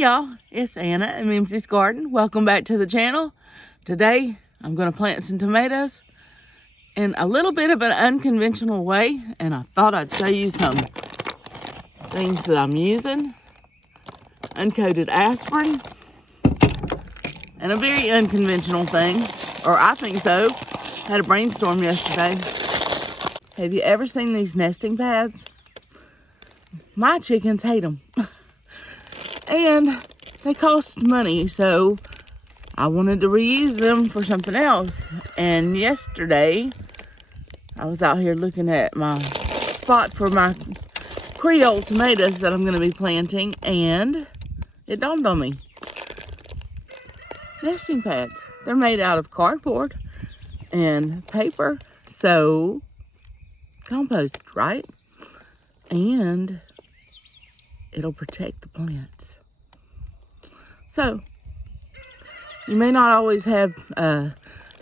y'all, it's Anna at Mims's Garden. Welcome back to the channel. Today I'm going to plant some tomatoes in a little bit of an unconventional way, and I thought I'd show you some things that I'm using. Uncoated aspirin, and a very unconventional thing, or I think so. Had a brainstorm yesterday. Have you ever seen these nesting pads? My chickens hate them. And they cost money, so I wanted to reuse them for something else. And yesterday, I was out here looking at my spot for my Creole tomatoes that I'm going to be planting, and it dawned on me. Nesting pads. They're made out of cardboard and paper, so compost, right? And it'll protect the plants. So, you may not always have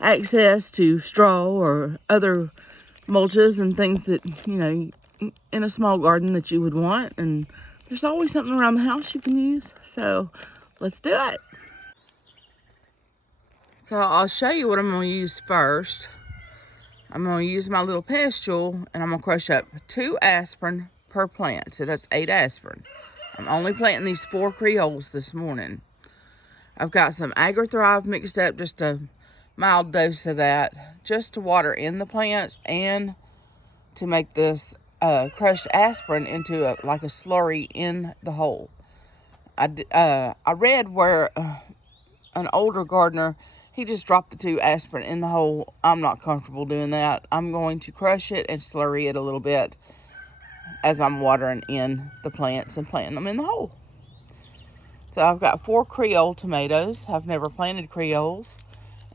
access to straw or other mulches and things that, you know, in a small garden that you would want. And there's always something around the house you can use. So, let's do it. So, I'll show you what I'm going to use first. I'm going to use my little pestule, and I'm going to crush up 2 aspirin per plant. So, that's 8 aspirin. I'm only planting these 4 Creoles this morning. I've got some Agri-Thrive mixed up, just a mild dose of that, just to water in the plants and to make this crushed aspirin into like a slurry in the hole. I read where an older gardener, he just dropped the 2 aspirin in the hole. I'm not comfortable doing that. I'm going to crush it and slurry it a little bit as I'm watering in the plants and planting them in the hole. So I've got 4 Creole tomatoes. I've never planted Creoles,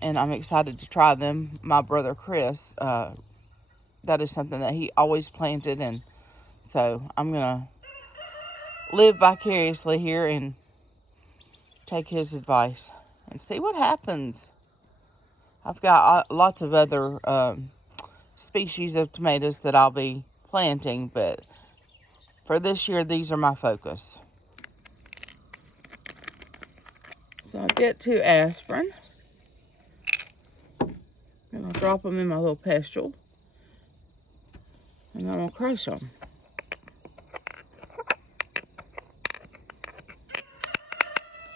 and I'm excited to try them. My brother Chris, that is something that he always planted, and so I'm gonna live vicariously here and take his advice and see what happens. I've got lots of other species of tomatoes that I'll be planting, but for this year, these are my focus. So I'll get 2 aspirin, and I'll drop them in my little pestule, and then I'll crush them.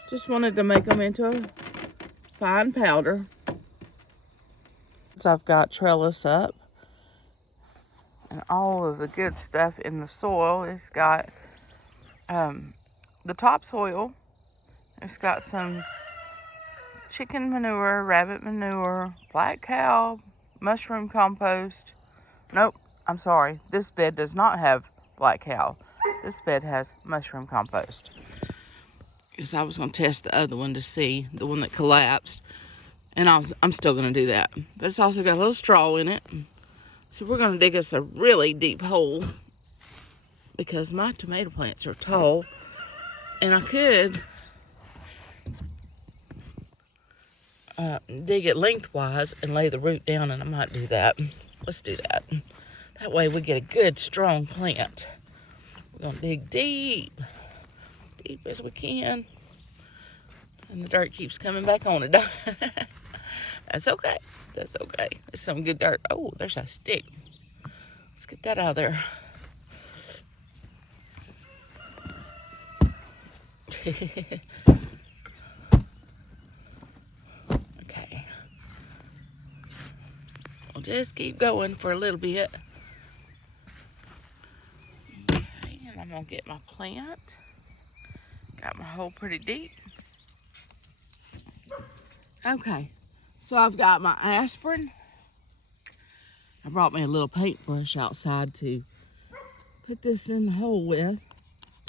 Just wanted to make them into a fine powder. So I've got trellis up, and all of the good stuff in the soil. It's got the topsoil. It's got some chicken manure, rabbit manure, black cow, mushroom compost. Nope, I'm sorry. This bed does not have black cow. This bed has mushroom compost. Because I was going to test the other one to see, the one that collapsed. And I'm still going to do that. But it's also got a little straw in it. So we're going to dig us a really deep hole, because my tomato plants are tall. And I could dig it lengthwise and lay the root down, and I might do that. Let's do that. That way we get a good strong plant. We're going to dig deep, deep as we can. And the dirt keeps coming back on it. That's okay. That's okay. There's some good dirt. Oh, there's a stick. Let's get that out of there. Okay. We'll just keep going for a little bit. Okay, and I'm going to get my plant. Got my hole pretty deep. Okay, so I've got my aspirin. I brought me a little paintbrush outside to put this in the hole with.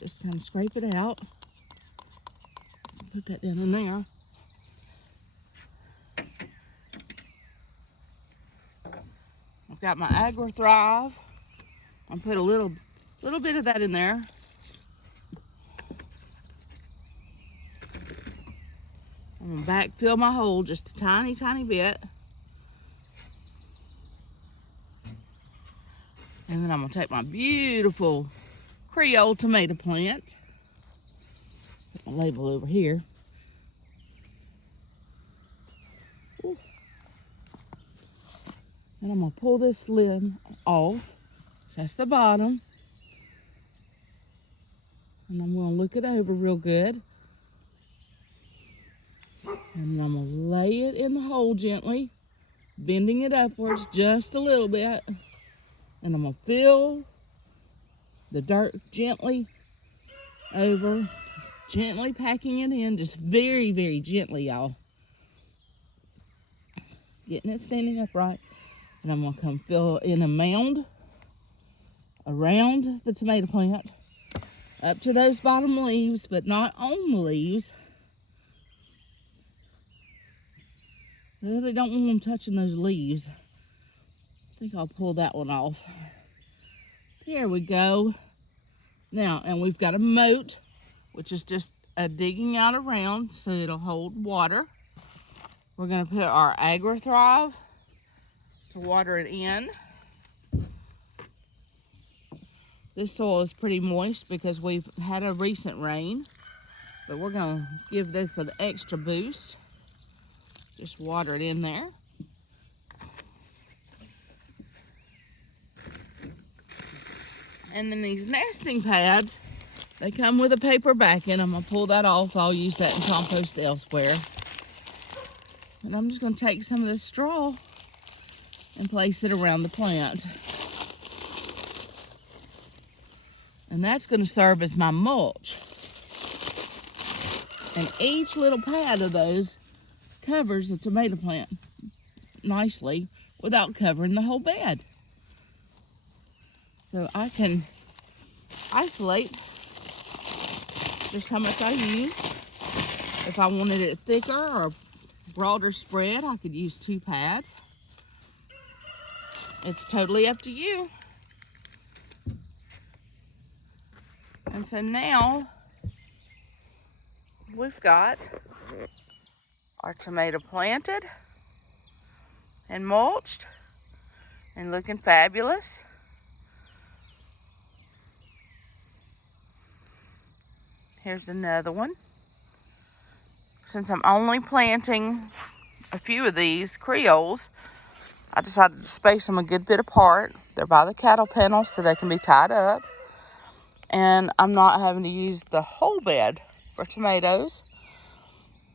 Just kind of scrape it out. Put that down in there. I've got my Agri-Thrive. I'll put a little bit of that in there. I'm going to backfill my hole just a tiny, tiny bit. And then I'm going to take my beautiful Creole tomato plant. Put my label over here. Ooh. And I'm going to pull this limb off. So that's the bottom. And I'm going to look it over real good. And I'm going to lay it in the hole gently, bending it upwards just a little bit. And I'm going to fill the dirt gently over, gently packing it in, just very, very gently, y'all. Getting it standing upright. And I'm going to come fill in a mound around the tomato plant, up to those bottom leaves, but not on the leaves. Really don't want them touching those leaves. I think I'll pull that one off. There we go. Now, and we've got a moat, which is just a digging out around so it'll hold water. We're going to put our Agri-Thrive to water it in. This soil is pretty moist because we've had a recent rain, but we're going to give this an extra boost. Just water it in there. And then these nesting pads, they come with a paper backing. I'm going to pull that off. I'll use that in compost elsewhere. And I'm just going to take some of this straw and place it around the plant. And that's going to serve as my mulch. And each little pad of those covers the tomato plant nicely without covering the whole bed. So I can isolate just how much I use. If I wanted it thicker or broader spread, I could use 2 pads. It's totally up to you. And so now we've got our tomato planted and mulched and looking fabulous. Here's another one. Since I'm only planting a few of these Creoles, I decided to space them a good bit apart. They're by the cattle panel so they can be tied up. And I'm not having to use the whole bed for tomatoes.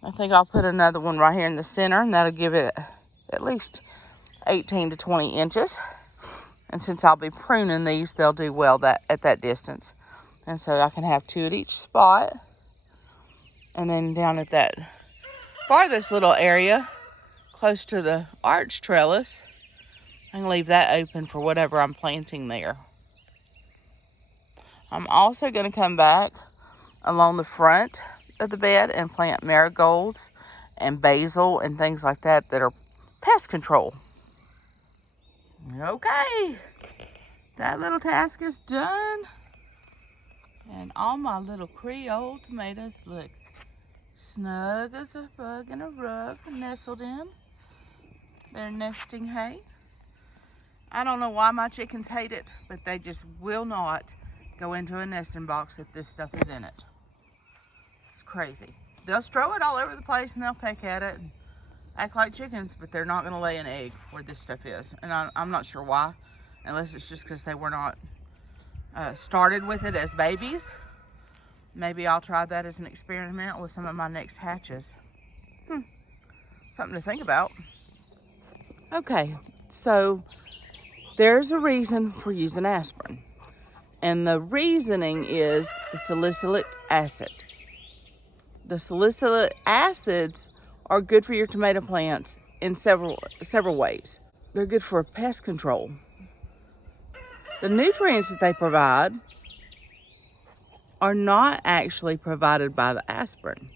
I think I'll put another one right here in the center, and that'll give it at least 18 to 20 inches. And since I'll be pruning these, they'll do well at that distance. And so I can have 2 at each spot. And then down at that farthest little area, close to the arch trellis, I can leave that open for whatever I'm planting there. I'm also going to come back along the front of the bed and plant marigolds and basil and things like that that are pest control. Okay, that little task is done. And all my little Creole tomatoes look snug as a bug in a rug, nestled in their nesting hay. I don't know why my chickens hate it, but they just will not go into a nesting box if this stuff is in it. It's crazy. They'll throw it all over the place and they'll peck at it and act like chickens, but they're not going to lay an egg where this stuff is. And I'm not sure why, unless it's just because they were not started with it as babies. Maybe I'll try that as an experiment with some of my next hatches. Something to think about. Okay, so there's a reason for using aspirin. And the reasoning is the salicylic acid. The salicylic acids are good for your tomato plants in several ways. They're good for pest control. The nutrients that they provide are not actually provided by the aspirin.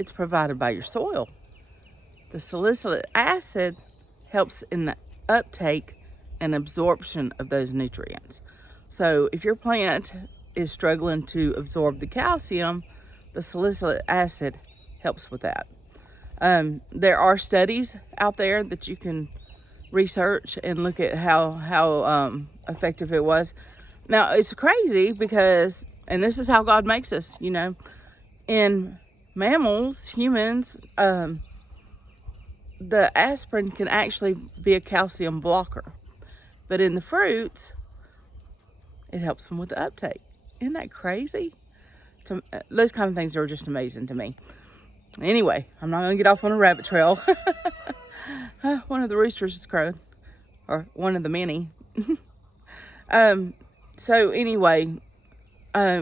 It's provided by your soil. The salicylic acid helps in the uptake and absorption of those nutrients. So if your plant is struggling to absorb the calcium, the salicylic acid helps with that. There are studies out there that you can research and look at how effective it was. Now, it's crazy because, and this is how God makes us, you know, In mammals, humans, the aspirin can actually be a calcium blocker. But in the fruits, it helps them with the uptake. Isn't that crazy? Those kind of things are just amazing to me. Anyway, I'm not going to get off on a rabbit trail. One of the roosters is crowing, or one of the many. So anyway,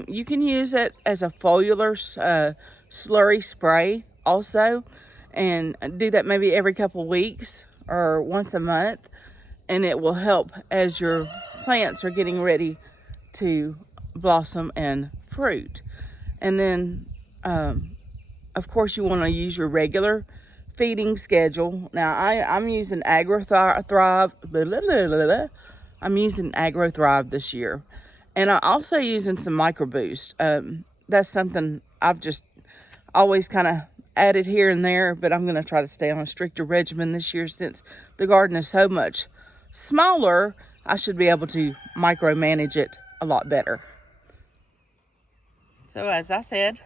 you can use it as a foliar slurry spray also, and do that maybe every couple weeks or once a month, and it will help as your plants are getting ready to blossom and fruit. And then of course you want to use your regular feeding schedule. Now I'm using AgroThrive. I'm using AgroThrive this year, and I'm also using some Micro Boost. That's something I've just always kind of added here and there, but I'm going to try to stay on a stricter regimen this year since the garden is so much smaller. I should be able to micromanage it a lot better. So as I said,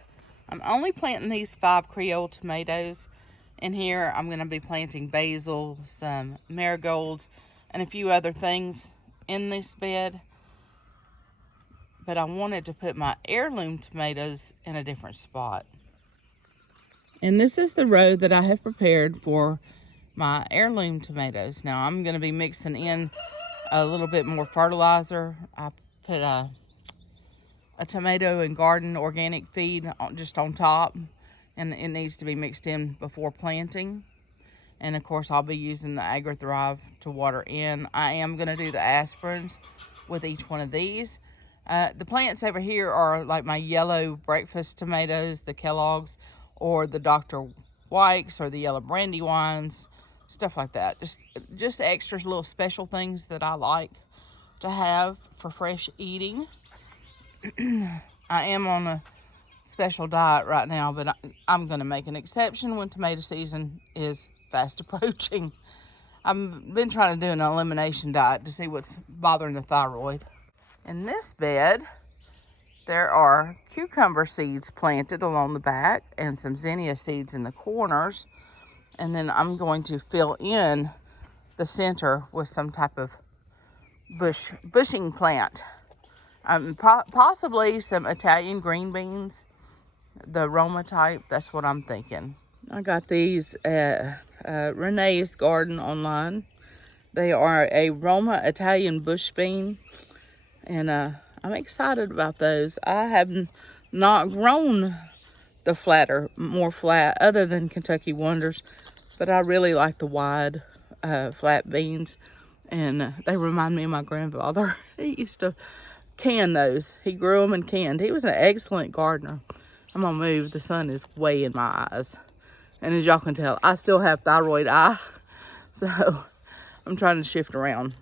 I'm only planting these 5 Creole tomatoes. In here, I'm going to be planting basil, some marigolds, and a few other things in this bed. But I wanted to put my heirloom tomatoes in a different spot. And this is the row that I have prepared for my heirloom tomatoes. Now I'm going to be mixing in a little bit more fertilizer. I put a tomato and garden organic feed just on top, and it needs to be mixed in before planting. And of course I'll be using the AgroThrive to water in. I am going to do the aspirins with each one of these. The plants over here are like my yellow breakfast tomatoes, the Kellogg's, or the Dr. White's, or the yellow Brandywines, stuff like that. Just extra little special things that I like to have for fresh eating. I am on a special diet right now, but I'm going to make an exception when tomato season is fast approaching. I've been trying to do an elimination diet to see what's bothering the thyroid. In this bed, there are cucumber seeds planted along the back and some zinnia seeds in the corners. And then I'm going to fill in the center with some type of bushing plant. Possibly some Italian green beans, the Roma type. That's what I'm thinking. I got these at Renee's Garden online. They are a Roma Italian bush bean, and I'm excited about those. I have not grown the more flat, other than Kentucky Wonders, but I really like the wide flat beans, and they remind me of my grandfather. He used to can those. He grew them and canned. He was an excellent gardener. I'm gonna move. The sun is way in my eyes, and as y'all can tell, I still have thyroid eye, so I'm trying to shift around.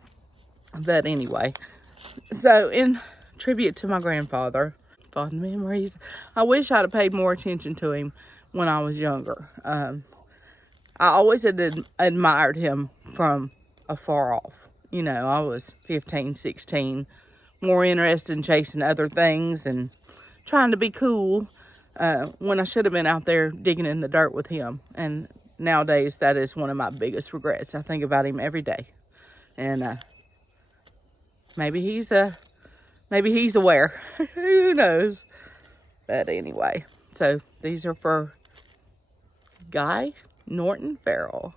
But anyway, so in tribute to my grandfather, fond memories. I wish I'd have paid more attention to him when I was younger. I always had admired him from afar off. You know, I was 15, 16, more interested in chasing other things and trying to be cool when I should have been out there digging in the dirt with him. And nowadays, that is one of my biggest regrets. I think about him every day. And maybe he's aware. Who knows? But anyway, so these are for Guy Norton Farrell,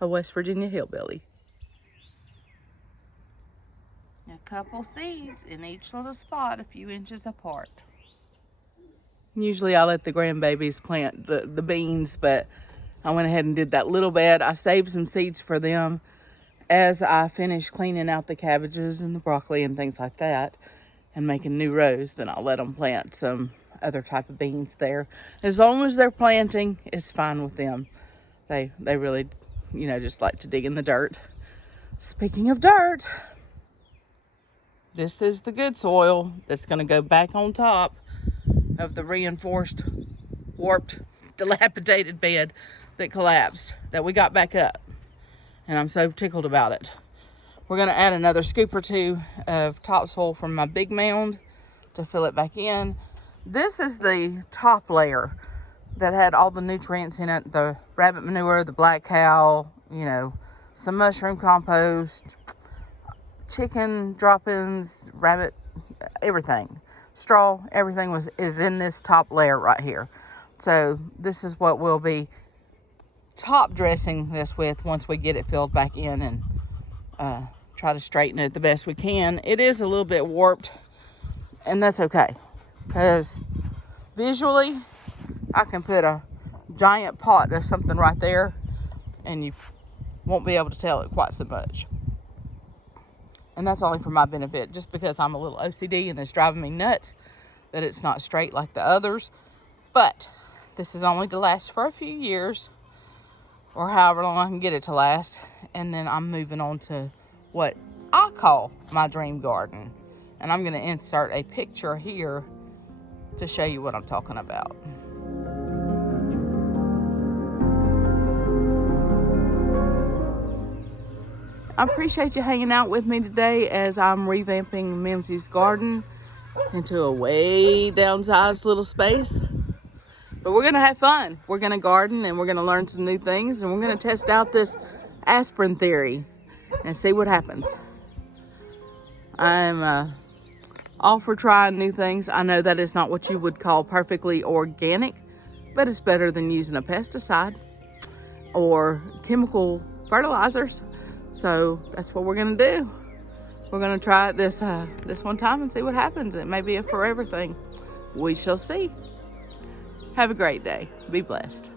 a West Virginia hillbilly. A couple seeds in each little spot, a few inches apart. Usually I let the grandbabies plant the beans, but I went ahead and did that little bed. I saved some seeds for them as I finished cleaning out the cabbages and the broccoli and things like that and making new rows. Then I'll let them plant some other type of beans there. As long as they're planting, it's fine with them. They really, you know, just like to dig in the dirt. Speaking of dirt, this is the good soil that's going to go back on top of the reinforced, warped, dilapidated bed that collapsed, that we got back up. And I'm so tickled about it. We're going to add another scoop or two of topsoil from my big mound to fill it back in. This is the top layer that had all the nutrients in it. The rabbit manure, the black cow, you know, some mushroom compost, chicken droppings, rabbit, everything. Straw, everything is in this top layer right here. So this is what we'll be top dressing this with once we get it filled back in and try to straighten it the best we can. It is a little bit warped, and that's okay, because visually I can put a giant pot of something right there and you won't be able to tell it quite so much. And that's only for my benefit, just because I'm a little OCD and it's driving me nuts that it's not straight like the others. But this is only to last for a few years, or however long I can get it to last. And then I'm moving on to what I call my dream garden. And I'm going to insert a picture here to show you what I'm talking about. I appreciate you hanging out with me today as I'm revamping Mimsy's garden into a way downsized little space. But we're going to have fun. We're going to garden and we're going to learn some new things, and we're going to test out this aspirin theory and see what happens. I'm all for trying new things. I know that is not what you would call perfectly organic, but it's better than using a pesticide or chemical fertilizers. So that's what we're gonna do. We're gonna try it this one time and see what happens. It may be a forever thing. We shall see. Have a great day. Be blessed.